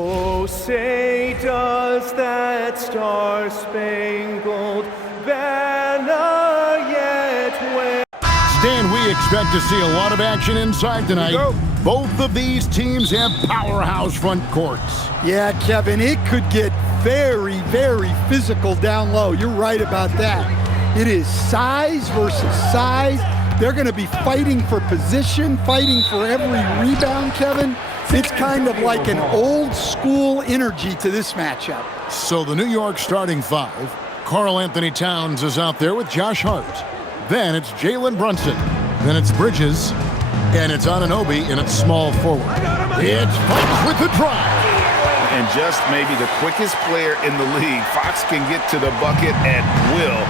Oh, say does that star-spangled banner yet wave? Stan, we expect to see a lot of action inside tonight. Both of these teams have powerhouse front courts. Yeah, Kevin, it could get very, very physical down low. You're right about that. It is size versus size. They're going to be fighting for position, fighting for every rebound, Kevin. It's kind of like an old school energy to this matchup. So the New York starting five. Karl Anthony Towns is out there with Josh Hart. Then it's Jalen Brunson. Then it's Bridges. And it's Anunoby in its small forward. It's Fox with the drive. And just maybe the quickest player in the league. Fox can get to the bucket at will.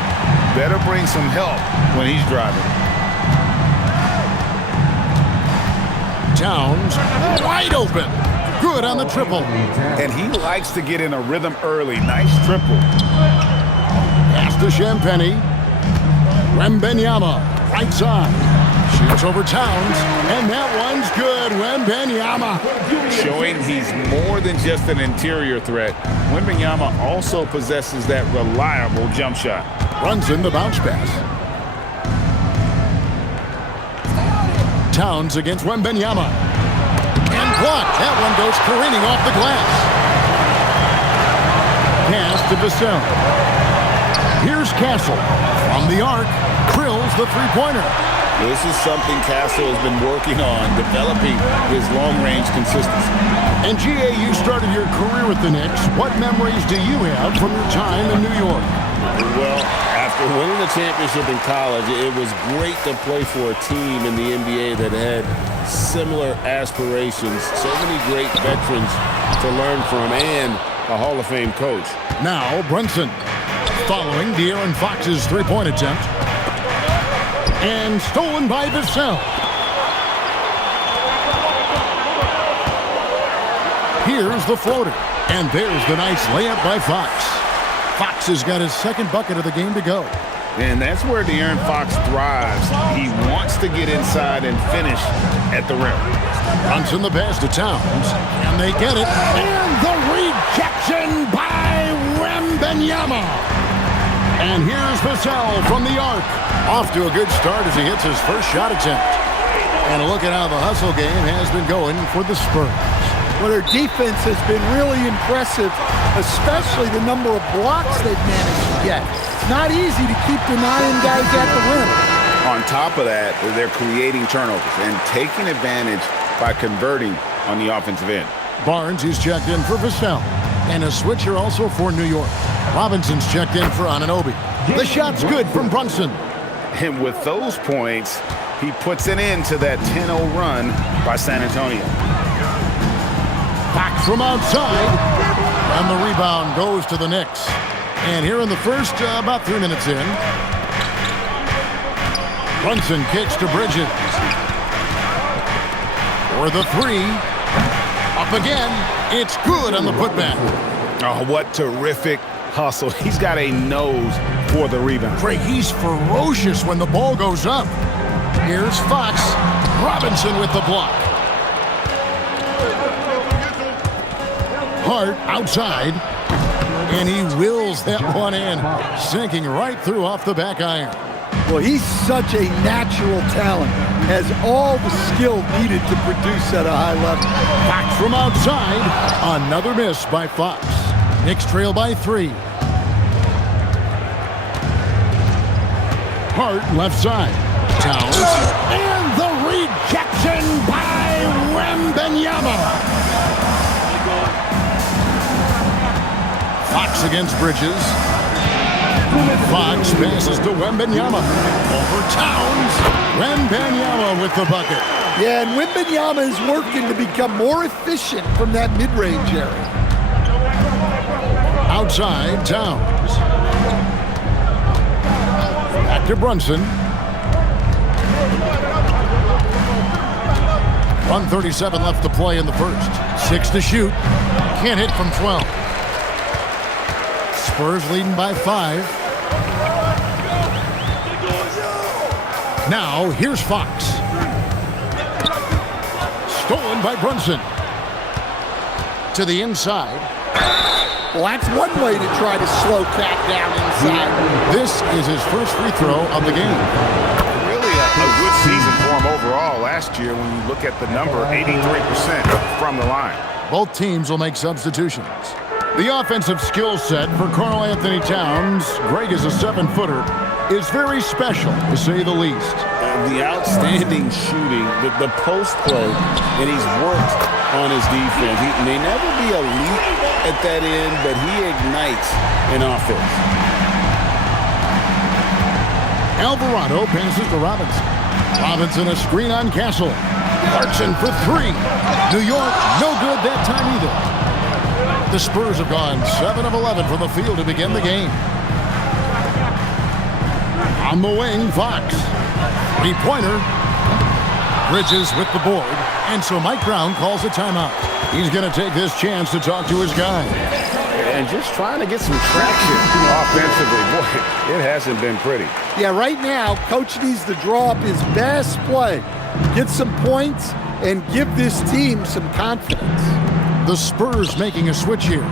Better bring some help when he's driving. Towns wide open. Good on the triple. And he likes to get in a rhythm early. Nice triple. Pass to Champagnie. Wembanyama, right side. Shoots over Towns, and that one's good. Wembanyama. Showing he's more than just an interior threat. Wembanyama also possesses that reliable jump shot. Brunson the bounce pass. Towns against Wembanyama. And blocked. That one goes careening off the glass. Pass to Vassell. Here's Castle. From the arc, drills the three-pointer. This is something Castle has been working on, developing his long-range consistency. And G.A., you started your career with the Knicks. What memories do you have from your time in New York? Well, after winning the championship in college, it was great to play for a team in the NBA that had similar aspirations. So many great veterans to learn from and a Hall of Fame coach. Now Brunson following De'Aaron Fox's three-point attempt. And stolen by Vassell. Here's the floater. And there's the nice layup by Fox. Fox has got his second bucket of the game to go. And that's where De'Aaron Fox thrives. He wants to get inside and finish at the rim. Brunson the pass to Towns. And they get it. And the rejection by Wembanyama. And here's Vassell from the arc. Off to a good start as he hits his first shot attempt. And a look at how the hustle game has been going for the Spurs. Well, their defense has been really impressive, especially the number of blocks they've managed to get. It's not easy to keep denying guys at the rim. On top of that, they're creating turnovers and taking advantage by converting on the offensive end. Barnes, who's checked in for Vassell. And a switcher also for New York. Robinson's checked in for Anunoby. The shot's good from Brunson. And with those points, he puts an end to that 10-0 run by San Antonio. Back from outside. And the rebound goes to the Knicks. And here in the first, about 3 minutes in. Brunson kicks to Bridges. For the three. Up again. It's good on the putback. Oh, what terrific hustle. He's got a nose for the rebound. Craig, he's ferocious when the ball goes up. Here's Fox. Robinson with the block. Hart outside. And he wills that one in. Sinking right through off the back iron. Well, he's such a natural talent. Has all the skill needed to produce at a high level. Back from outside. Another miss by Fox. Knicks trail by 3. Hart left side. Towns. And the rejection by Wembanyama. Fox against Bridges. Fox passes to Wembanyama. Over Towns. Wembanyama with the bucket. Yeah, and Wembanyama is working to become more efficient from that mid-range area. Outside, Towns. Back to Brunson. 1:37 left to play in the first. 6 to shoot. Can't hit from 12. Spurs leading by 5. Now, here's Fox. stolen by Brunson. To the inside. Well, that's one way to try to slow Cat down inside. This is his first free throw of the game. Really a good season for him overall last year when you look at the number, 83% from the line. Both teams will make substitutions. The offensive skill set for Karl Anthony Towns, Greg is a 7-footer, is very special, to say the least. The outstanding shooting, the post play, and he's worked on his defense. He may never be elite at that end, but he ignites an offense. Alvarado passes to Robinson. Robinson a screen on Castle. Clarkson for 3. New York, no good that time either. The Spurs have gone 7 of 11 from the field to begin the game. On the wing, Fox. 3-pointer. Bridges with the board. And so Mike Brown calls a timeout. He's going to take this chance to talk to his guy. And just trying to get some traction offensively. Boy, it hasn't been pretty. Yeah, right now, Coach needs to draw up his best play, get some points, and give this team some confidence. The Spurs making a switch here.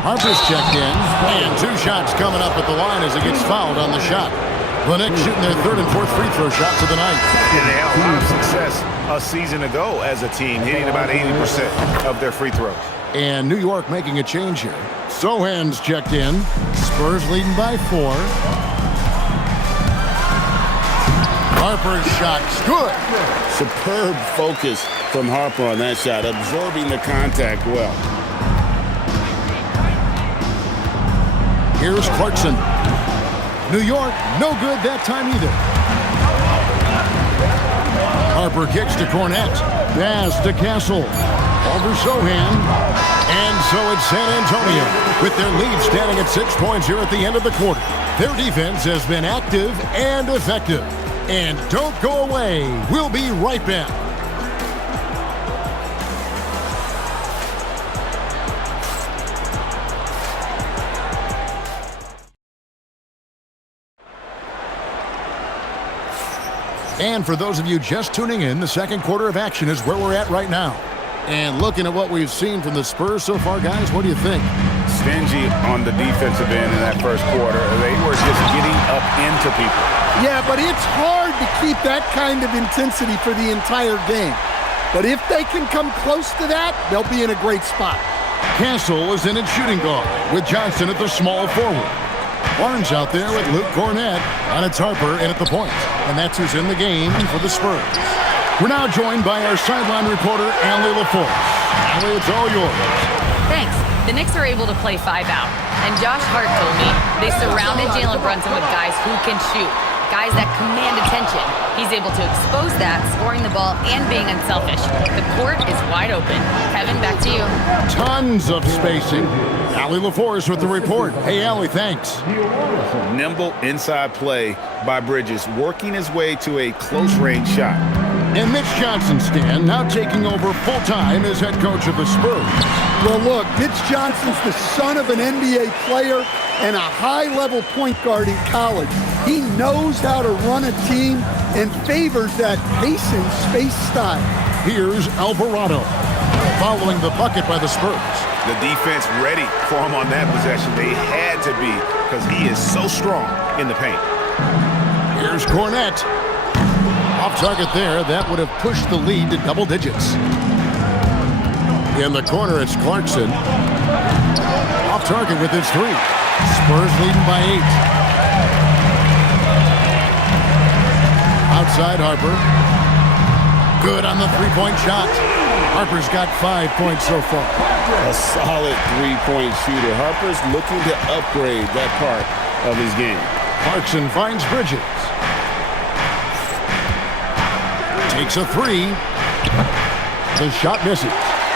Harper's checked in, and 2 shots coming up at the line as he gets fouled on the shot. The Knicks shooting their 3rd and 4th free throw shots of the night. And they had a lot of success a season ago as a team, hitting about 80% of their free throws. And New York making a change here. Sohan's checked in. Spurs leading by 4. Harper's shot's good. Superb focus from Harper on that shot, absorbing the contact well. Here's Clarkson. New York, no good that time either. Harper kicks to Cornette. Pass to Castle. Over Sohan. And so it's San Antonio with their lead standing at 6 points here at the end of the quarter. Their defense has been active and effective. And don't go away. We'll be right back. And for those of you just tuning in, the second quarter of action is where we're at right now. And looking at what we've seen from the Spurs so far, guys, what do you think? Stingy on the defensive end in that first quarter. They were just getting up into people. Yeah, but it's hard to keep that kind of intensity for the entire game. But if they can come close to that, they'll be in a great spot. Castle is in at shooting guard with Johnson at the small forward. Barnes out there with Luke Cornette, and it's Harper in at the point. And that's who's in the game for the Spurs. We're now joined by our sideline reporter, Allie LaForce. Allie, it's all yours. Thanks. The Knicks are able to play 5 out. And Josh Hart told me they surrounded Jalen Brunson with guys who can shoot, guys that command attention. He's able to expose that, scoring the ball and being unselfish. The court is wide open. Kevin, back to you. Tons of spacing. Allie LaForce with the report. Hey, Allie, thanks. Nimble inside play by Bridges, working his way to a close-range shot. And Mitch Johnson, Stan, now taking over full-time as head coach of the Spurs. Well, look, Mitch Johnson's the son of an NBA player and a high-level point guard in college. He knows how to run a team and favors that pace and space style. Here's Alvarado, following the bucket by the Spurs. The defense ready for him on that possession. They had to be because he is so strong in the paint. Here's Cornette. Off target there. That would have pushed the lead to double digits. In the corner, it's Clarkson. Off target with his 3. Spurs leading by 8. Outside Harper. Good on the 3-point shot. Harper's got 5 points so far. A solid 3-point shooter. Harper's looking to upgrade that part of his game. Clarkson finds Bridges. Takes a 3. The shot misses.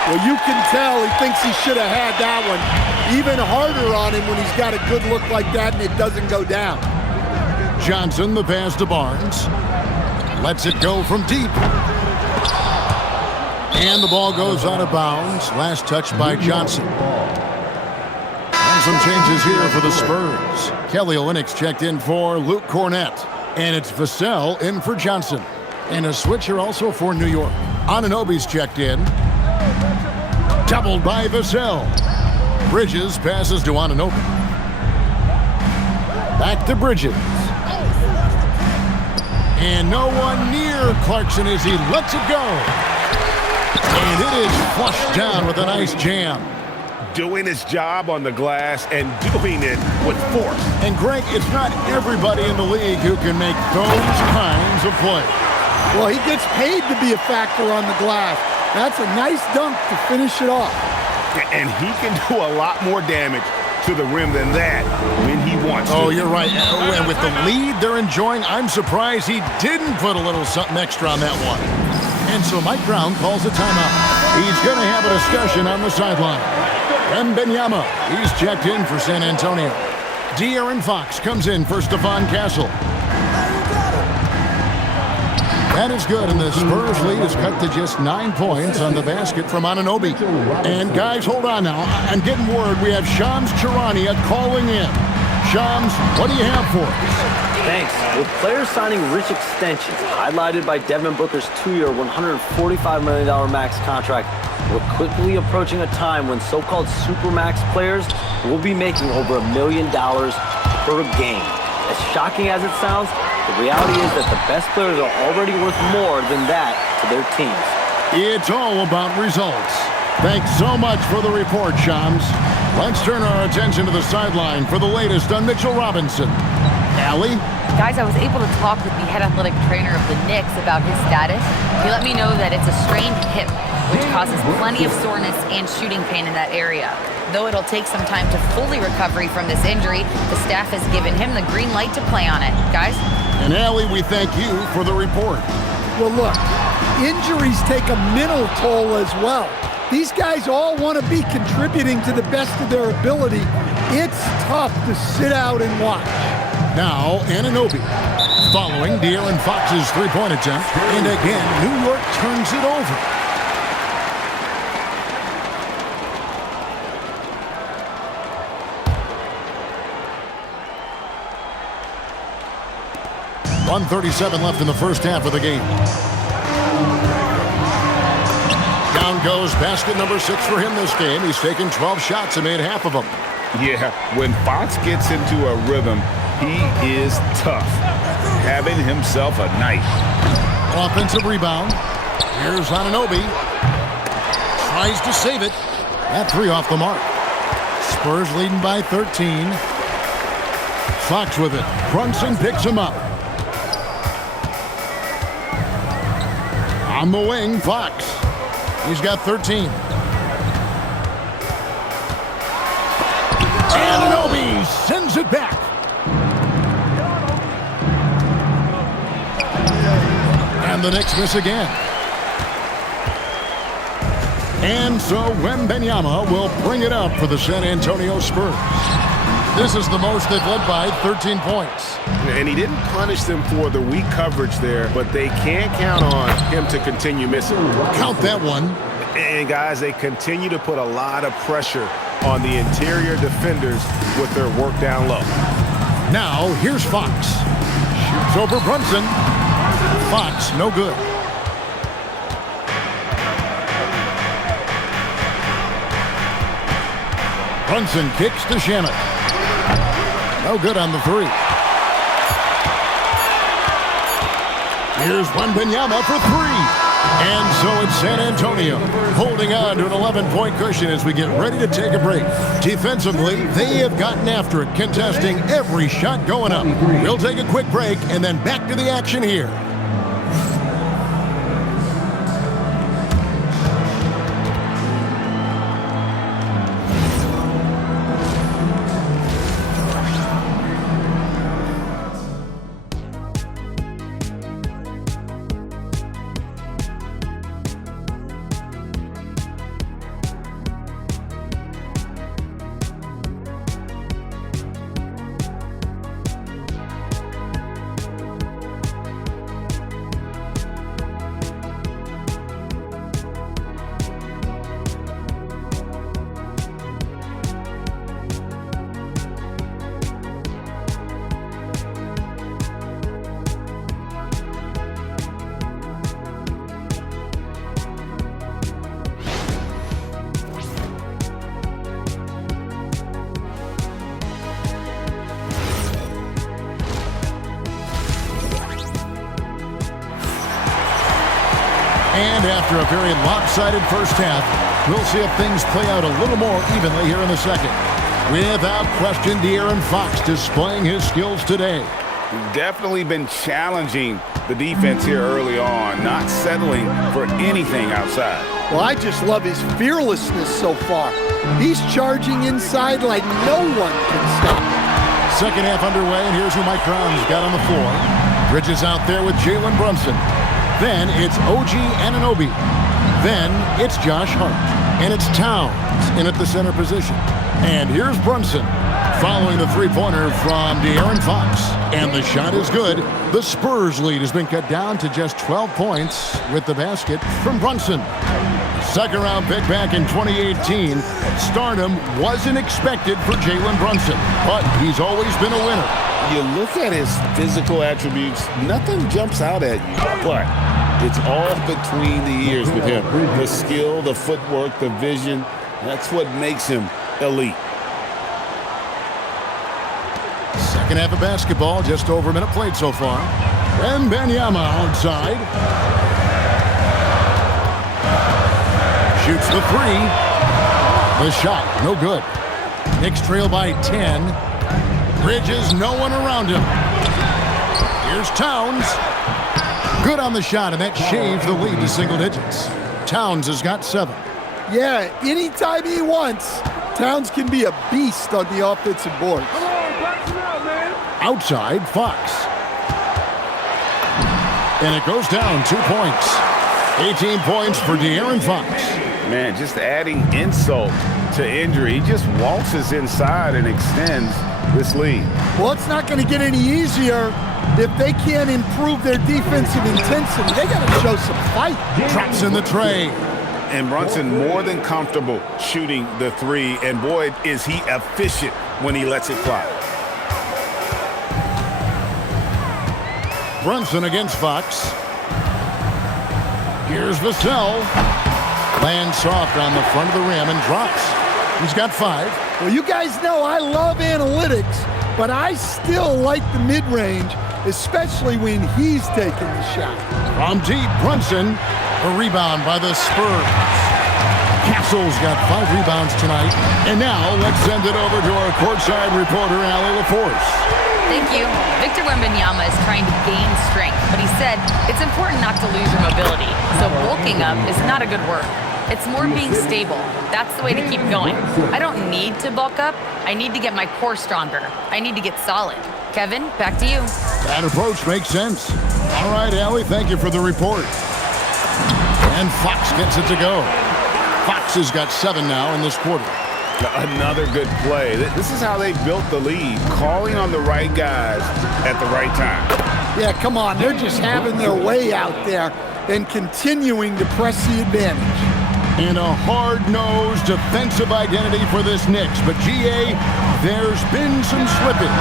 Well, you can tell he thinks he should have had that one. Even harder on him when he's got a good look like that and it doesn't go down. Johnson, the pass to Barnes. Lets it go from deep. And the ball goes out of bounds. Last touch by Johnson. And some changes here for the Spurs. Kelly Olynyk checked in for Luke Cornette. And it's Vassell in for Johnson. And a switcher also for New York. Anunoby's checked in. Doubled by Vassell. Bridges passes to Anunoby. Back to Bridges. And no one near Clarkson as he lets it go. And it is flushed down with a nice jam. Doing his job on the glass and doing it with force. And Greg, it's not everybody in the league who can make those kinds of plays. Well, he gets paid to be a factor on the glass. That's a nice dunk to finish it off. And he can do a lot more damage to the rim than that when he wants to. Oh, you're right. And with the lead they're enjoying, I'm surprised he didn't put a little something extra on that one. And so Mike Brown calls a timeout. He's going to have a discussion on the sideline. Wembanyama, he's checked in for San Antonio. De'Aaron Fox comes in for Stephon Castle. That is good, and the Spurs lead is cut to just 9 points on the basket from Anunoby. And guys, hold on now. I'm getting word we have Shams Charania calling in. Shams, what do you have for us? Thanks. With players signing rich extensions, highlighted by Devin Booker's 2-year, $145 million max contract, we're quickly approaching a time when so-called supermax players will be making over $1 million per game. As shocking as it sounds, the reality is that the best players are already worth more than that to their teams. It's all about results. Thanks so much for the report, Shams. Let's turn our attention to the sideline for the latest on Mitchell Robinson. Allie? Guys, I was able to talk with the head athletic trainer of the Knicks about his status. He let me know that it's a strained hip, which causes plenty of soreness and shooting pain in that area. Though it'll take some time to fully recover from this injury, the staff has given him the green light to play on it. Guys? And Allie, we thank you for the report. Well, look, injuries take a mental toll as well. These guys all want to be contributing to the best of their ability. It's tough to sit out and watch. Now, Anunoby, following De'Aaron Fox's three-point attempt. And again, New York turns it over. .137 left in the first half of the game. Down goes basket number 6 for him this game. He's taken 12 shots and made half of them. Yeah, when Fox gets into a rhythm, he is tough, having himself a night. Offensive rebound. Here's Anunoby. Tries to save it. That 3 off the mark. Spurs leading by 13. Fox with it. Brunson picks him up. On the wing, Fox. He's got 13. Anunoby sends it back. And the Knicks miss again. And so Wembanyama will bring it up for the San Antonio Spurs. This is the most they've led by 13 points. And he didn't punish them for the weak coverage there, but they can't count on him to continue missing. Count that one. And guys, they continue to put a lot of pressure on the interior defenders with their work down low. Now, here's Fox. Shoots over Brunson. Fox, no good. Brunson kicks to Shannon. No good on the 3. Here's Wembanyama for 3. And so it's San Antonio holding on to an 11-point cushion as we get ready to take a break. Defensively, they have gotten after it, contesting every shot going up. We'll take a quick break and then back to the action here. After a very lopsided first half, we'll see if things play out a little more evenly here in the second. Without question, De'Aaron Fox displaying his skills today. Definitely been challenging the defense here early on, not settling for anything outside. Well, I just love his fearlessness so far. He's charging inside like no one can stop him. Second half underway, and here's who Mike Brown's got on the floor. Bridges out there with Jalen Brunson. Then it's OG Anunoby. Then it's Josh Hart. And it's Towns in at the center position. And here's Brunson following the three-pointer from De'Aaron Fox. And the shot is good. The Spurs lead has been cut down to just 12 points with the basket from Brunson. Second round pick back in 2018. Stardom wasn't expected for Jalen Brunson, but he's always been a winner. You look at his physical attributes, nothing jumps out at you, but it's all between the ears with him. The skill, the footwork, the vision, that's what makes him elite. Second half of basketball, just over a minute played so far. Wembanyama outside. Shoots the three. The shot, no good. Knicks trail by 10. Bridges, no one around him. Here's Towns. Good on the shot, and that shaves the lead to single digits. Towns has got 7. Yeah, anytime he wants, Towns can be a beast on the offensive board. Outside, Fox. And it goes down 2 points. 18 points for De'Aaron Fox. Man, just adding insult to injury. He just waltzes inside and extends this lead. Well, it's not going to get any easier if they can't improve their defensive intensity. They got to show some fight. Drops in the tray. And Brunson more than comfortable shooting the three. And boy, is he efficient when he lets it fly. Brunson against Fox. Here's Vassell. Lands soft on the front of the rim and drops. He's got 5. Well, you guys know I love analytics, but I still like the mid-range, especially when he's taking the shot. From deep, Brunson. A rebound by the Spurs. Castle's got 5 rebounds tonight. And now let's send it over to our courtside reporter, Allie LaForce. Thank you. Victor Wembanyama is trying to gain strength, but he said it's important not to lose your mobility. So bulking up is not a good word. It's more being stable. That's the way to keep going. I don't need to bulk up. I need to get my core stronger. I need to get solid. Kevin, back to you. That approach makes sense. All right, Allie, thank you for the report. And Fox gets it to go. Fox has got 7 now in this quarter. Another good play. This is how they built the lead, calling on the right guys at the right time. Yeah, come on. They're just having their way out there and continuing to press the advantage. And a hard-nosed defensive identity for this Knicks. But, GA, there's been some slipping.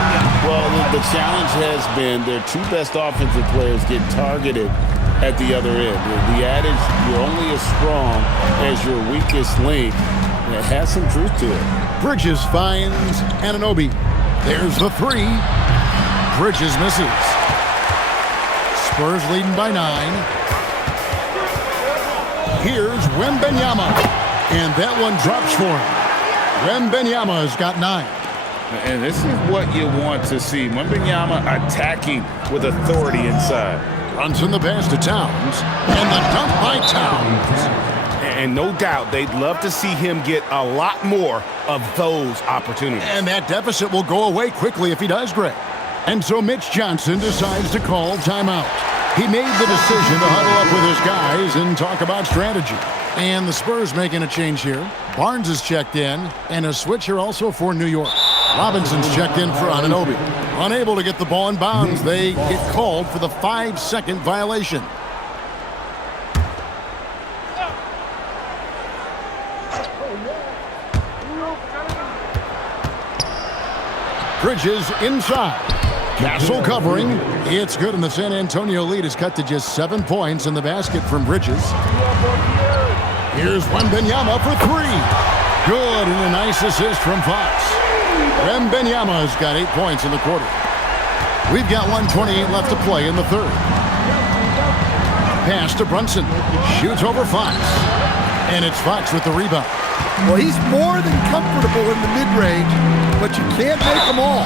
Well, the challenge has been their 2 best offensive players get targeted at the other end. The adage, you're only as strong as your weakest link, it has some truth to it. Bridges finds Anunoby. There's the 3. Bridges misses. Spurs leading by 9. Here's Wembanyama. And that one drops for him. Wembanyama's got 9. And this is what you want to see. Wembanyama attacking with authority inside. Brunson the pass to Towns. And the dunk by Towns. And no doubt they'd love to see him get a lot more of those opportunities. And that deficit will go away quickly if he does, Greg. And so Mitch Johnson decides to call timeout. He made the decision to huddle up with his guys and talk about strategy. And the Spurs making a change here. Barnes is checked in, and a switch here also for New York. Robinson's checked in for Anunoby. Unable to get the ball in bounds, they get called for the 5-second violation. Bridges inside. Castle covering. It's good, and the San Antonio lead is cut to just 7 points in the basket from Bridges. Here's Wembanyama for 3. Good, and a nice assist from Fox. Wembanyama's got 8 points in the quarter. We've got 1:28 left to play in the third. pass to Brunson. Shoots over Fox. And it's Fox with the rebound. Well, he's more than comfortable in the mid-range, but you can't make them all.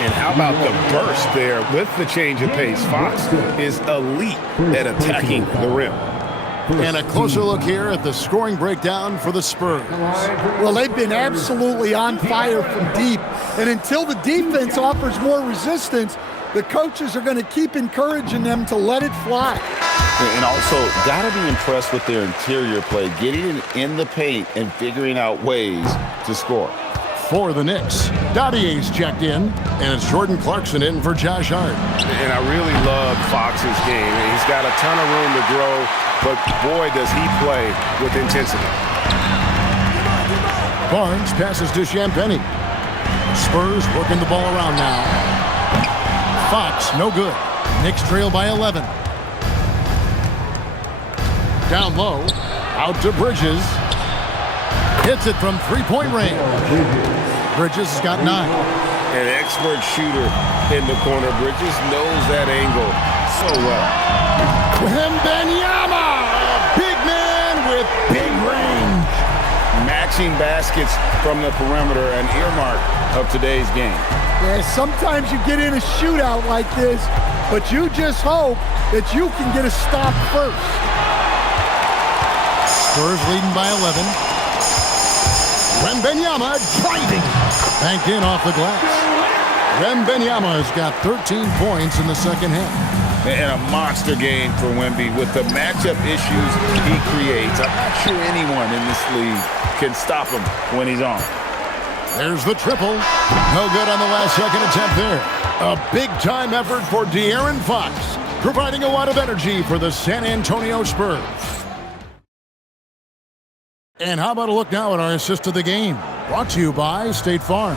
And how about the burst there with the change of pace? Fox is elite at attacking the rim. And a closer look here at the scoring breakdown for the Spurs. Well, they've been absolutely on fire from deep. And until the defense offers more resistance, the coaches are going to keep encouraging them to let it fly. And also, got to be impressed with their interior play, getting in the paint and figuring out ways to score. For the Knicks, Dottier's checked in, and it's Jordan Clarkson in for Josh Hart. And I really love Fox's game. He's got a ton of room to grow, but boy, does he play with intensity. Barnes passes to Champagnie. Spurs working the ball around now. Fox, no good. Knicks trail by 11. Down low, out to Bridges. Hits it from three-point range. Bridges has got 9. An expert shooter in the corner. Bridges knows that angle so well. Wembanyama, a big man with big range. Matching baskets from the perimeter, an earmark of today's game. Yeah, sometimes you get in a shootout like this, but you just hope that you can get a stop first. Spurs leading by 11. Wembanyama driving. Banked in off the glass. Wembanyama has got 13 points in the second half. And a monster game for Wemby with the matchup issues he creates. I'm not sure anyone in this league can stop him when he's on. There's the triple. No good on the last second attempt there. A big-time effort for De'Aaron Fox, providing a lot of energy for the San Antonio Spurs. And how about a look now at our assist of the game? Brought to you by State Farm.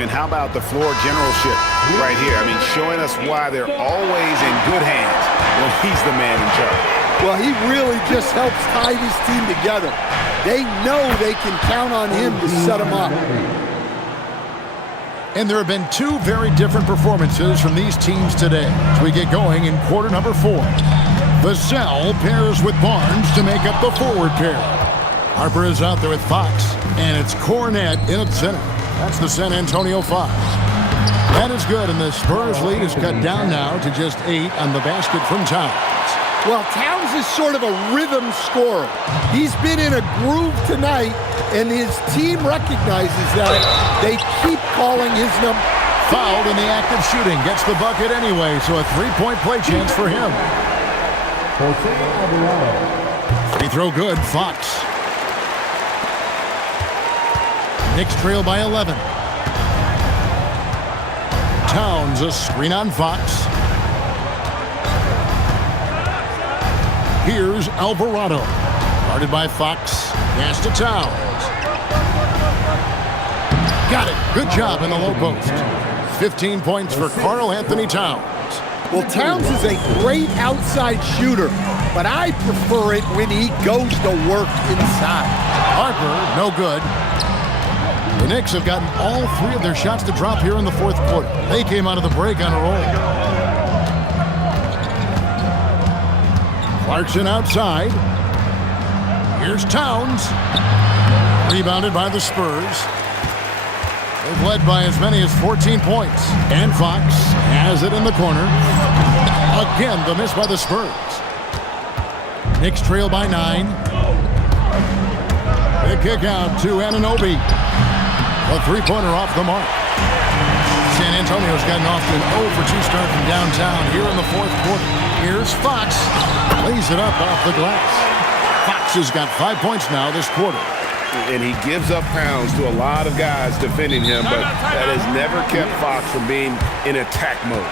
And how about the floor generalship right here? I mean, showing us why they're always in good hands when he's the man in charge. Well, he really just helps tie this team together. They know they can count on him to set them up. And there have been 2 very different performances from these teams today as we get going in quarter number 4. Vassell pairs with Barnes to make up the forward pair. Harper is out there with Fox, and it's Cornette in at center. That's the San Antonio Fox. That is good, and the Spurs lead is cut down now to just 8 on the basket from Towns. Well, Towns is sort of a rhythm scorer. He's been in a groove tonight, and his team recognizes that. They keep calling his number. Fouled in the act of shooting. Gets the bucket anyway, so a 3-point play chance for him. Free throw good, Fox. Knicks trail by 11. Towns, a screen on Fox. Here's Alvarado. Guarded by Fox. Pass to Towns. Got it. Good job in the low post. 15 points for Karl Anthony Towns. Well, Towns is a great outside shooter, but I prefer it when he goes to work inside. Harper, no good. The Knicks have gotten all 3 of their shots to drop here in the fourth quarter. They came out of the break on a roll. Clarkson outside. Here's Towns. Rebounded by the Spurs. They've led by as many as 14 points. And Fox has it in the corner. Again, the miss by the Spurs. Knicks trail by 9. The kick out to Anunoby. A 3-pointer off the mark. San Antonio's gotten off to an 0-for-2 start from downtown here in the fourth quarter. Here's Fox. Lays it up off the glass. Fox has got 5 points now this quarter. And he gives up pounds to a lot of guys defending him, but that has never kept Fox from being in attack mode.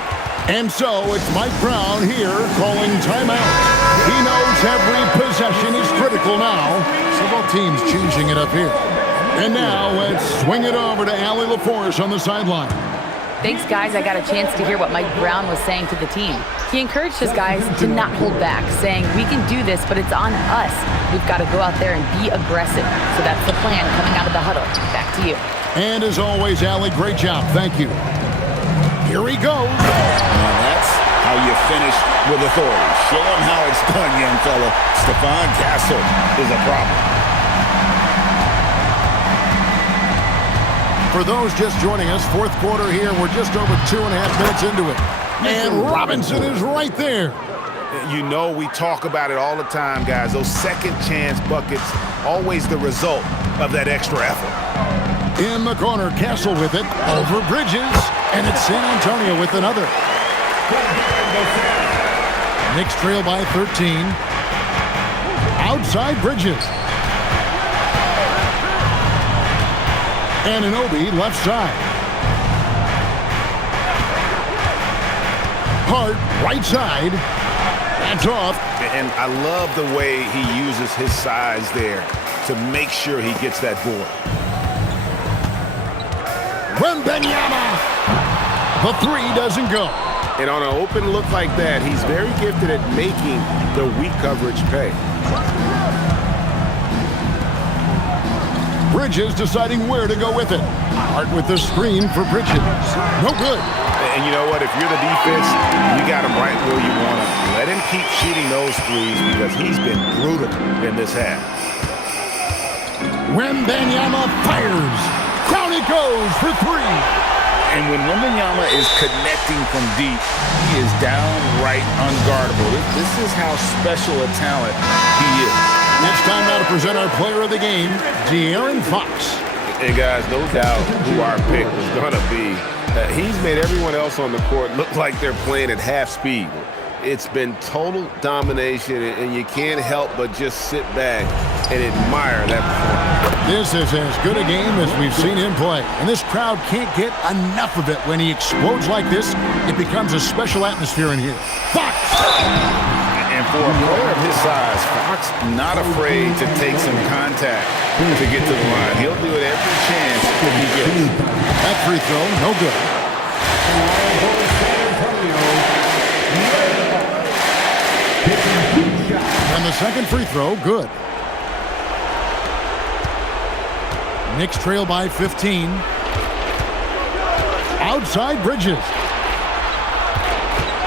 And so it's Mike Brown here calling timeout. He knows every possession is critical now. So both teams changing it up here. And now let's swing it over to Allie LaForce on the sideline. Thanks, guys. I got a chance to hear what Mike Brown was saying to the team. He encouraged his guys to not hold back, saying, we can do this, but it's on us. We've got to go out there and be aggressive. So that's the plan coming out of the huddle. Back to you. And as always, Allie, great job. Thank you. Here he goes. That's how you finish with authority. Show them how it's done, young fella. Stephon Castle is a problem. For those just joining us, fourth quarter here. We're just over 2.5 minutes into it. And Robinson is right there. You know we talk about it all the time, guys. Those second chance buckets, always the result of that extra effort. In the corner, Castle with it. Over Bridges. And it's San Antonio with another. Knicks trail by 13. Outside Bridges. Anunoby left side. Hart right side. That's off. And I love the way he uses his size there to make sure he gets that board. Wembanyama. The three doesn't go. And on an open look like that, he's very gifted at making the weak coverage pay. Bridges deciding where to go with it. Hart with the screen for Bridges. No good. And you know what? If you're the defense, you got him right where you want him. Let him keep shooting those threes because he's been brutal in this half. Wembanyama fires. Down it goes for three. And when Wembanyama is connecting from deep, he is downright unguardable. This is how special a talent he is. It's time now to present our player of the game, De'Aaron Fox. Hey, guys, no doubt who our pick was going to be. He's made everyone else on the court look like they're playing at half speed. It's been total domination, and you can't help but just sit back and admire that performance. This is as good a game as we've seen him play. And this crowd can't get enough of it. When he explodes like this, it becomes a special atmosphere in here. Fox! And for a player of his size, Fox not afraid to take some contact to get to the line. He'll do it every chance that he gets. That free throw, no good. And the second free throw, good. Knicks trail by 15. Outside Bridges.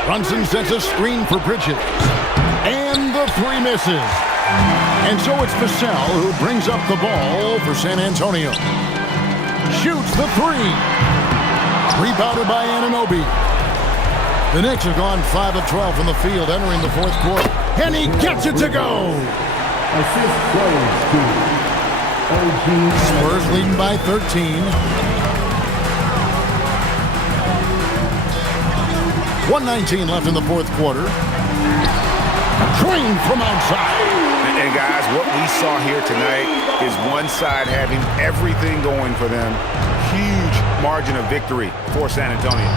Brunson sets a screen for Bridges. And the three misses. And so it's Vassell who brings up the ball for San Antonio. Shoots the three. Rebounded by Anunoby. The Knicks have gone 5 of 12 from the field entering the fourth quarter. And he gets it to go. Spurs leading by 13. 1:19 left in the fourth quarter. Drained from outside. And guys, what we saw here tonight is one side having everything going for them. Huge margin of victory for San Antonio.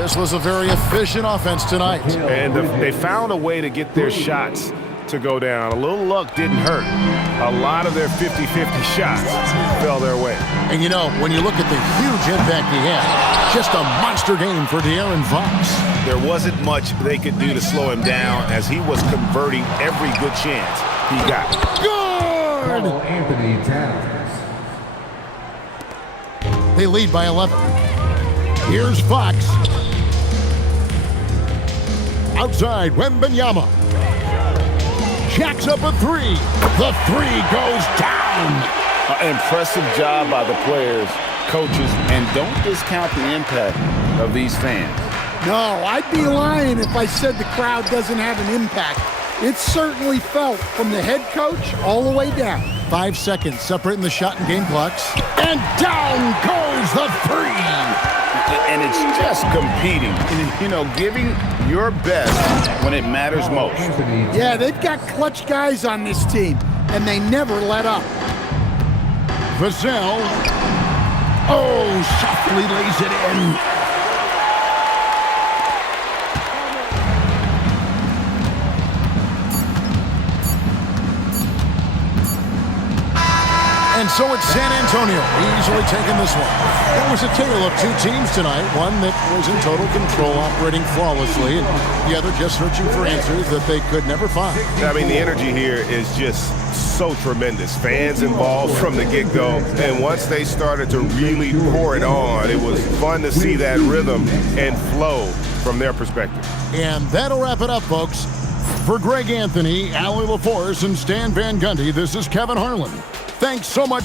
This was a very efficient offense tonight. And they found a way to get their shots to go down. A little luck didn't hurt. A lot of their 50-50 shots fell their way. And you know, when you look at the huge impact he had, just a monster game for De'Aaron Fox. There wasn't much they could do to slow him down as he was converting every good chance he got. Good! Anthony Towns. They lead by 11. Here's Fox. Outside, Wembanyama. Jacks up a three. The three goes down. Impressive job by the players, coaches, and don't discount the impact of these fans. No, I'd be lying if I said the crowd doesn't have an impact. It's certainly felt from the head coach all the way down. 5 seconds separating the shot and game clocks. And down goes the three. And it's just competing, you know, giving your best when it matters most. Yeah, they've got clutch guys on this team, and they never let up. Vassell. Oh, softly lays it in. And so it's San Antonio easily taking this one. It was a tale of two teams tonight. One that was in total control, operating flawlessly, and the other just searching for answers that they could never find. I mean, the energy here is just so tremendous. Fans involved from the get-go, and once they started to really pour it on, it was fun to see that rhythm and flow from their perspective. And that'll wrap it up, folks. For Greg Anthony, Allie LaForce, and Stan Van Gundy, this is Kevin Harlan. Thanks so much